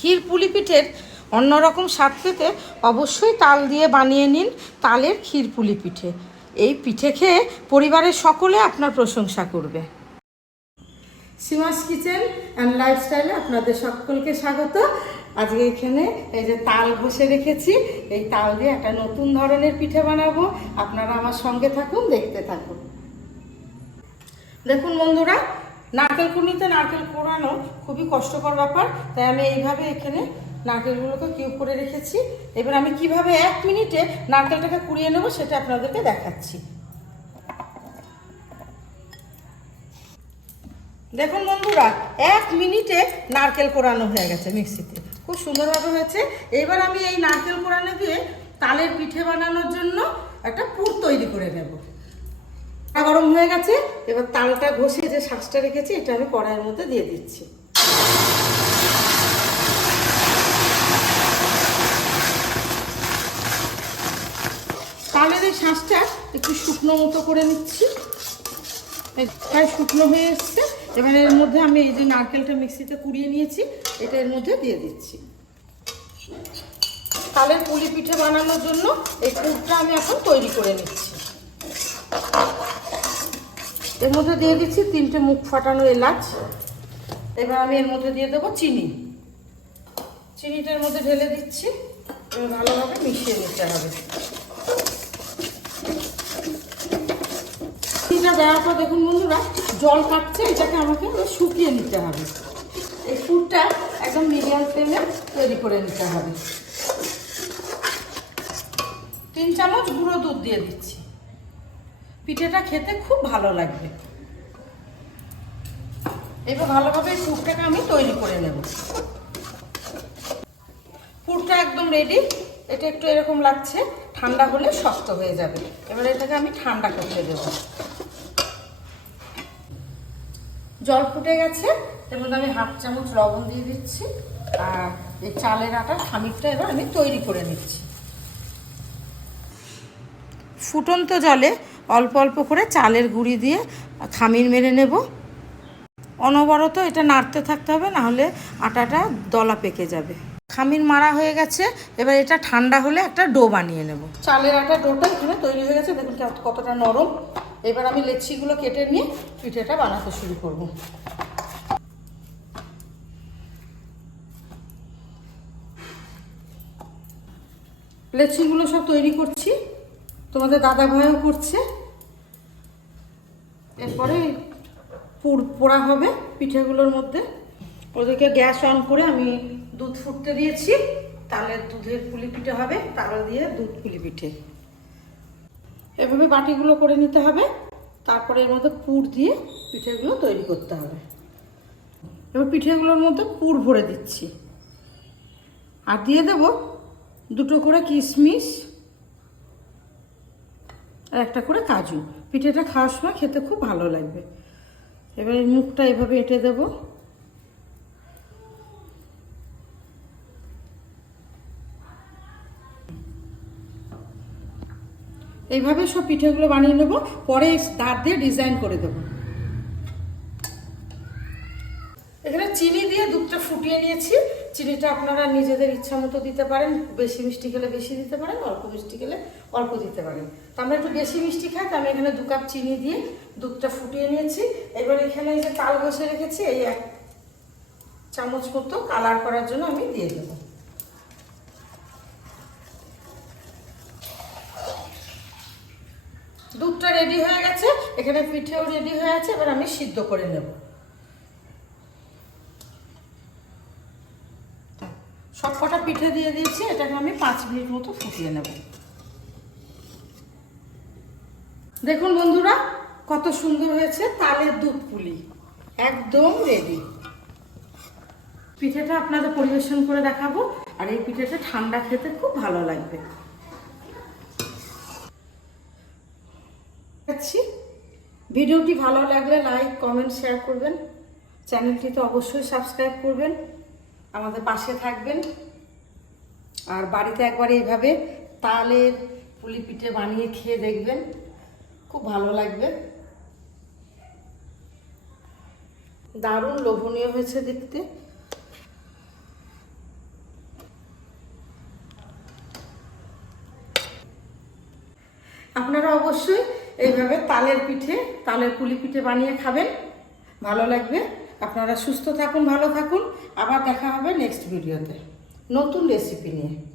ক্ষীর পুলি পিঠের অন্যরকম স্বাদ পেতে অবশ্যই তাল দিয়ে বানিয়ে নিন তালের ক্ষীর পুলি পিঠে এই পিঠে খেয়ে পরিবারের সকলে আপনার প্রশংসা করবে। সীমাস কিচেন অ্যান্ড লাইফস্টাইলে আপনাদের সকলকে স্বাগত। আজকে এখানে এই যে তাল ঘষে রেখেছি, এই তাল দিয়ে একটা নতুন ধরনের পিঠে বানাবো। আপনারা আমার সঙ্গে থাকুন, দেখতে থাকুন। দেখুন বন্ধুরা নারকেল কুড়িতে নারকেল কোড়ানো খুবই কষ্টকর ব্যাপার, তাই আমি এইভাবে এখানে নারকেলগুলোকে কিউব করে রেখেছি। এবার আমি কীভাবে এক মিনিটে নারকেলটাকে কুড়িয়ে নেব সেটা আপনাদেরকে দেখাচ্ছি। দেখুন বন্ধুরা, এক মিনিটে নারকেল কোড়ানো হয়ে গেছে মিক্সিতে। খুব সুন্দরভাবে হয়েছে। এবার আমি এই নারকেল কোড়ানো দিয়ে তালের পিঠে বানানোর জন্য একটা পুর তৈরি করে নেব। গরম হয়ে গেছে, এবার তালটা ঘষে যে শ্বাসটা রেখেছি, এটা আমি কড়াইয়ের মধ্যে দিয়ে দিচ্ছি। তালের এই শাঁসটা একটু শুকনো মতো করে নিচ্ছি। প্রায় শুকনো হয়ে এসছে। এবার এর মধ্যে আমি এই যে নারকেলটা মিক্সিতে কুড়িয়ে নিয়েছি, এটা এর মধ্যে দিয়ে দিচ্ছি। তালের পুলি পিঠে বানানোর জন্য এই পুরটা আমি এখন তৈরি করে নিচ্ছি। এর মধ্যে দিয়ে দিচ্ছি তিনটে মুখ ফাটানো এলাচ। এবার আমি এর মধ্যে দিয়ে দেবো চিনি। চিনিটার মধ্যে ঢেলে দিচ্ছি। এবার ভালোভাবে মিশিয়ে নিতে হবে। চিনিটা দেওয়ার পর দেখুন বন্ধুরা, জল কাটছে, এটাকে আমাকে শুকিয়ে নিতে হবে। এই ফুডটা একদম মিডিয়াম ফ্লেমে তৈরি করে নিতে হবে। তিন চামচ গুঁড়ো দুধ দিয়ে দিচ্ছি। পিঠেটা খেতে খুব ভালো লাগবে। এবার ভালোভাবে পুরটাকে আমি তৈরি করে নেব। পুরটা একদম রেডি এটা একটু এরকম লাগছে, ঠান্ডা হলে শক্ত হয়ে যাবে। এবার এটাকে আমি ঠান্ডা করতে দেব। জল ফুটে গেছে, এর মধ্যে আমি হাফ চামচ লবণ দিয়ে দিচ্ছি, আর এই চালের আটার খামিরটা এবার আমি তৈরি করে নিচ্ছি। ফুটন্ত জলে অল্প অল্প করে চালের গুঁড়ি দিয়ে খামির মেরে নেব। অনবরত এটা নাড়তে থাকতে হবে না হলে আটাটা দলা পেকে যাবে। খামির মারা হয়ে গেছে, এবার এটা ঠান্ডা হলে একটা ডো বানিয়ে নেব। চালের আটা ডোটা এখানে তৈরি হয়ে গেছে, দেখুন কতটা নরম। এবার আমি লেচিগুলো কেটে নিয়ে পিঠেটা বানাতে শুরু করব। লেচিগুলো সব তৈরি করছি। তোমাদের দাদা ভাইও করছে। এরপরে পুর পোড়া হবে পিঠেগুলোর মধ্যে। ওদেরকে গ্যাস অন করে আমি দুধ ফুটতে দিয়েছি। তাহলে দুধের পুলি পিঠে হবে, তাল দিয়ে দুধ পুলি পিঠে। এভাবে বাটিগুলো করে নিতে হবে। তারপরে এর মধ্যে পুর দিয়ে পিঠেগুলো তৈরি করতে হবে। এবার পিঠেগুলোর মধ্যে পুর ভরে দিচ্ছি। আর দিয়ে দেব দুটো করে কিশমিশ। আর একটা করে কাজু। পিঠেটা খাওয়ার সময় খেতে খুব ভালো লাগবে। এবার মুখটা এভাবে এঁটে দেব। এইভাবে সব পিঠেগুলো বানিয়ে নেব। পরে তার দিয়ে ডিজাইন করে দেব। এখানে চিনি দিয়ে দুধটা ফুটিয়ে নিয়েছি। চিনিটা আপনারা নিজেদের ইচ্ছা মতো দিতে পারেন। বেশি মিষ্টি খেলে বেশি দিতে পারেন, অল্প মিষ্টি খেলে অল্প দিতে পারেন। তো আমরা একটু বেশি মিষ্টি খাই, তো আমি এখানে দু কাপ চিনি দিয়ে দুধটা ফুটিয়ে নিয়েছি। এবার এখানে এই যে তাল বসে রেখেছি, এই এক চামচ মতো কালার করার জন্য আমি দিয়ে দেবো। দুধটা রেডি হয়ে গেছে, এখানে পিঠেও রেডি হয়ে আছে, এবার আমি সিদ্ধ করে নেব সব কটা পিঠে দিয়ে দিয়েছি, এটাকে আমি পাঁচ মিনিট মতো ফুটিয়ে নেব। দেখুন বন্ধুরা, কত সুন্দর হয়েছে তালের দুধ পুলি, একদম রেডি পিঠেটা আপনাদের পরিবেশন করে দেখাবো, আর এই পিঠেটা ঠান্ডা খেতে খুব ভালো লাগবে। ভিডিওটি ভালো লাগলে লাইক, কমেন্ট, শেয়ার করবেন। চ্যানেলটিতে অবশ্যই সাবস্ক্রাইব করবেন। আমাদের পাশে থাকবেন। আর বাড়িতে একবার এইভাবে তালের পুলি পিঠে বানিয়ে খেয়ে দেখবেন, খুব ভালো লাগবে। দারুণ লোভনীয় হয়েছে দেখতে। আপনারা অবশ্যই এইভাবে তালের পিঠে, তালের পুলি পিঠে বানিয়ে খাবেন, ভালো লাগবে। আপনারা সুস্থ থাকুন, ভালো থাকুন। আবার দেখা হবে নেক্সট ভিডিওতে নতুন রেসিপি নিয়ে।